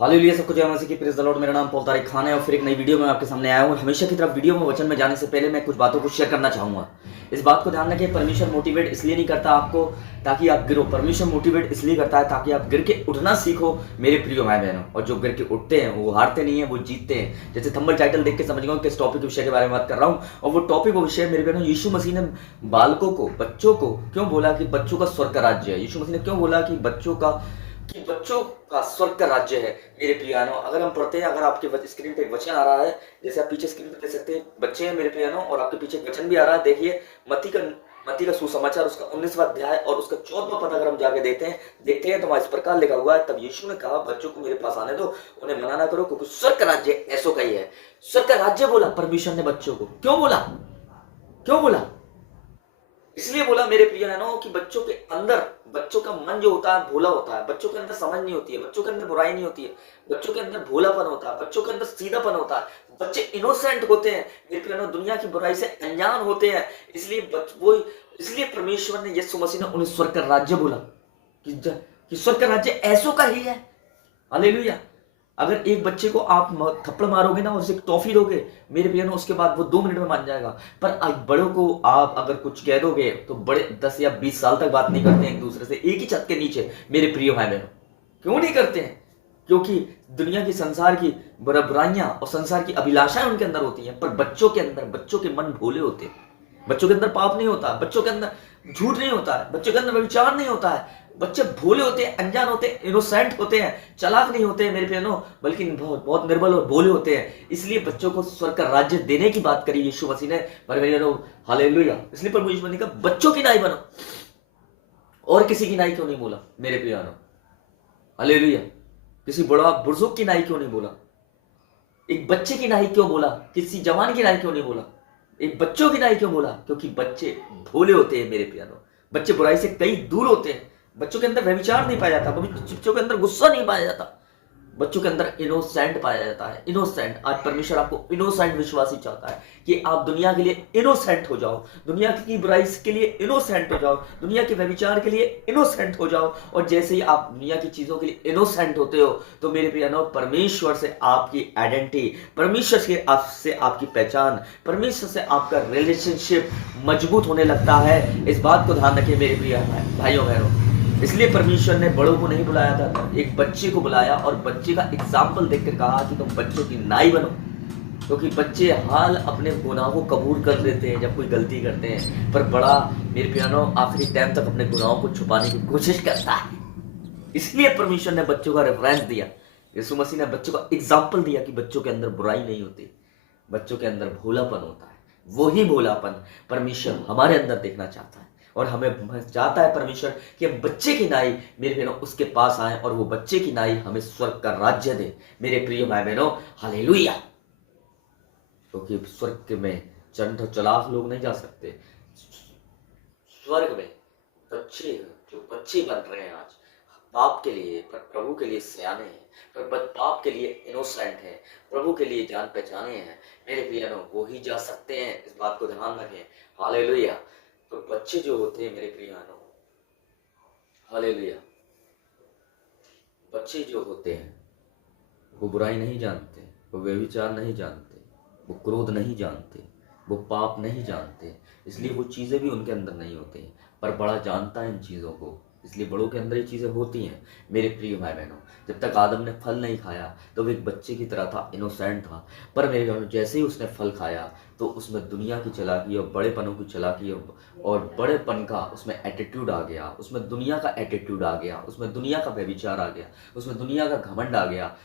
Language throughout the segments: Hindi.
हालेलुया, सबको जय मसीह की प्रेज़ द लॉर्ड। मेरा नाम पॉल तारिक खान है और फिर एक नई वीडियो में आपके सामने आया हूँ। हमेशा की तरह वीडियो में वचन में जाने से पहले मैं कुछ बातों को शेयर करना चाहूँगा। इस बात को ध्यान रखें, परमेश्वर मोटिवेट इसलिए नहीं करता आपको ताकि आप गिरो। परमेश्वर मोटिवेट इसलिए करता है ताकि आप गिर के उठना सीखो मेरे प्रिय भाई बहनों। और जो गिर के उठते हैं वो हारते नहीं है, वो जीतते हैं। जैसे थंबनेल टाइटल देख के समझ गए किस टॉपिक विषय के बारे में बात कर रहा हूँ। और वो टॉपिक वो विषय मेरे बहनों, यीशु मसीह ने बालकों को, बच्चों को क्यों बोला कि बच्चों का स्वर्ग का राज्य है। यीशु मसीह ने क्यों बोला कि बच्चों का स्वर्ग का राज्य है मेरे प्रियानो। अगर हम पढ़ते हैं, अगर आपके स्क्रीन पे एक वचन आ रहा है, जैसे आप पीछे स्क्रीन पे देख सकते हैं, बच्चे हैं मेरे प्रियानो, और आपके पीछे एक वचन भी आ रहा है। देखिए मत्ती का सुसमाचार, उसका 19वां अध्याय और उसका 14वां पद अगर हम जाके देखते हैं तो वहां इस प्रकार लिखा हुआ है, तब यीशु ने कहा, बच्चों को मेरे पास आने दो, उन्हें मना ना करो, क्योंकि स्वर्ग का राज्य ऐसो का ही है। स्वर्ग का राज्य बोला परमेश्वर ने बच्चों को। क्यों बोला? इसलिए बोला मेरे प्रियजनों कि बच्चों का मन जो होता है भोला होता है। बच्चों के अंदर समझ नहीं होती है, बच्चों के अंदर बुराई नहीं होती है, बच्चों के अंदर भोलापन होता है, बच्चों के अंदर सीधापन होता है। बच्चे इनोसेंट होते हैं मेरे प्रियजनों, दुनिया की बुराई से अनजान होते हैं। इसलिए परमेश्वर ने, यीशु मसीह ने उन्हें स्वर्ग का राज्य बोला कि स्वर्ग का राज्य ऐसो का ही है। हालेलुया। अगर एक बच्चे को आप थप्पड़ मारोगे ना, उसे टॉफी दोगे मेरे भैया, उसके बाद वो 2 मिनट में मान जाएगा। पर बड़ों को आप अगर कुछ कह दोगे तो बड़े 10 या 20 साल तक बात नहीं करते हैं एक दूसरे से, एक ही छत के नीचे मेरे प्रिय भाई बहनों। क्यों नहीं करते हैं? क्योंकि दुनिया की, संसार की बुराइयां और संसार की अभिलाषाएं उनके अंदर होती हैं। पर बच्चों के मन भोले होते हैं। बच्चों के अंदर पाप नहीं होता, बच्चों के अंदर झूठ नहीं होता है, बच्चों के अंदर विचार नहीं होता है। बच्चे भोले होते हैं, अनजान होते हैं, इनोसेंट होते हैं, चालाक नहीं होते हैं मेरे बहनों, बल्कि बहुत बहुत निर्बल और भोले होते हैं। इसलिए बच्चों को स्वर्ग का राज्य देने की बात करी यीशु मसीह ने। पर मेरे बहनों, हालेलुया। इसलिए प्रभु यीशु मसीह ने कहा बच्चों की नाई बनो, और किसी की नाई क्यों नहीं बोला मेरे प्रियानो? हालेलुया। किसी बुजुर्ग की नाई क्यों नहीं बोला? एक बच्चे की नाई क्यों बोला? किसी जवान की नाई क्यों नहीं बोला? एक बच्चों की नाई क्यों बोला? क्योंकि बच्चे भोले होते हैं मेरे प्यारो। बच्चे बुराई से कई दूर होते हैं। बच्चों के अंदर व्यभिचार नहीं पाया जाता, बच्चों के अंदर गुस्सा नहीं पाया जाता, बच्चों के अंदर इनोसेंट पाया जाता है। इनोसेंट। आज परमेश्वर आपको इनोसेंट विश्वासी चाहता है कि आप दुनिया के लिए इनोसेंट हो जाओ, दुनिया की बुराई के लिए इनोसेंट हो जाओ, दुनिया के व्यभिचार के लिए इनोसेंट हो जाओ। और जैसे ही आप दुनिया की चीजों के लिए इनोसेंट होते हो तो मेरे प्रियनो, परमेश्वर से आपकी आइडेंटिटी, परमेश्वर से आपकी पहचान, परमेश्वर से आपका रिलेशनशिप मजबूत होने लगता है। इस बात को ध्यान रखिए मेरे प्रिय भाइयों बहनों। इसलिए परमेश्वर ने बड़ों को नहीं बुलाया था, एक बच्चे को बुलाया और बच्चे का एग्जाम्पल देखकर कहा कि तुम बच्चों की नाई बनो। क्योंकि बच्चे हाल अपने गुनाहों को कबूल कर लेते हैं जब कोई गलती करते हैं, पर बड़ा मेरे प्यारो आखिरी टाइम तक अपने गुनाहों को छुपाने की कोशिश करता है। इसलिए परमेश्वर ने बच्चों का रेफरेंस दिया, यीशु मसीह ने बच्चों का एग्जाम्पल दिया कि बच्चों के अंदर बुराई नहीं होती, बच्चों के अंदर भोलापन होता है। वही भोलापन परमेश्वर हमारे अंदर देखना चाहता है। और हमें चाहता है परमेश्वर कि हम बच्चे की नाई मेरे बहनों उसके पास आए और वो बच्चे की नाई हमें स्वर्ग का राज्य दे मेरे प्रिय भाई बहनों। हालेलुया। क्योंकि स्वर्ग में चंड चलाक लोग नहीं जा सकते। स्वर्ग में बच्चे बन रहे हैं आज पाप के लिए, पर प्रभु के लिए सयाने हैं, पर पाप के लिए इनोसेंट है, प्रभु के लिए जान पहचाने हैं मेरे प्रियनो, वो ही जा सकते हैं। इस बात को ध्यान रखें। हालेलुया। तो बच्चे जो होते हैं मेरे प्रियानो, हालेलुया, बच्चे जो होते हैं वो बुराई नहीं जानते, वो व्यभिचार नहीं जानते, वो क्रोध नहीं जानते, वो पाप नहीं जानते, इसलिए वो चीज़ें भी उनके अंदर नहीं होती। पर बड़ा जानता है इन चीज़ों को, इसलिए बड़ों के अंदर ये चीज़ें होती हैं मेरे प्रिय भाई बहनों। जब तक आदम ने फल नहीं खाया तो वो एक बच्चे की तरह था, इनोसेंट था। पर मेरे बहनों, जैसे ही उसने फल खाया तो उसमें दुनिया की चालाकी और बड़ेपनों की चालाकी और बड़ेपन का उसमें एटीट्यूड आ गया, उसमें दुनिया का एटीट्यूड आ गया, उसमें दुनिया का व्यभिचार आ गया, उसमें दुनिया का घमंड आ गया।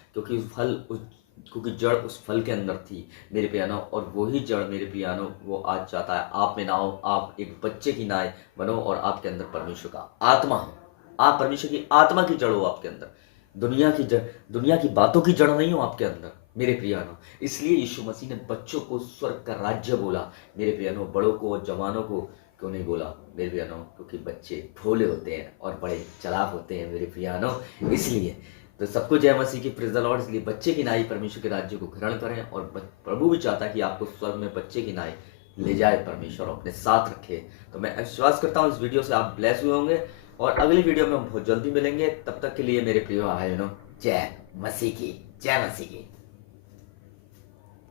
क्योंकि जड़ उस फल के अंदर थी मेरे प्यानो। और वही जड़ मेरे प्यानो वो आज चाहता है आप में ना हो, आप एक बच्चे की नाई बनो और आपके अंदर परमेश्वर का आत्मा हो, आप परमेश्वर की आत्मा की जड़ हो आपके अंदर, दुनिया की बातों की जड़ नहीं हो आपके अंदर मेरे प्रियानो। इसलिए यीशु मसीह ने बच्चों को स्वर्ग का राज्य बोला मेरे प्रियानो। बड़ों को और जवानों को क्यों नहीं बोला मेरे प्रियानो? क्योंकि बच्चे भोले होते हैं और बड़े चालाक होते हैं मेरे प्रियानो। इसलिए तो सबको जय मसीह की, प्रेज़ द लॉर्ड। इसलिए बच्चे की नाई परमेश्वर के राज्य को ग्रहण करें और प्रभु भी चाहता है कि आपको स्वर्ग में बच्चे की नाई ले जाए परमेश्वर, अपने साथ रखे। तो मैं विश्वास करता हूँ इस वीडियो से आप ब्लेस हुए होंगे और अगली वीडियो में हम बहुत जल्दी मिलेंगे। तब तक के लिए मेरे प्रिय भाइयों, जय मसीह की जय मसीह की।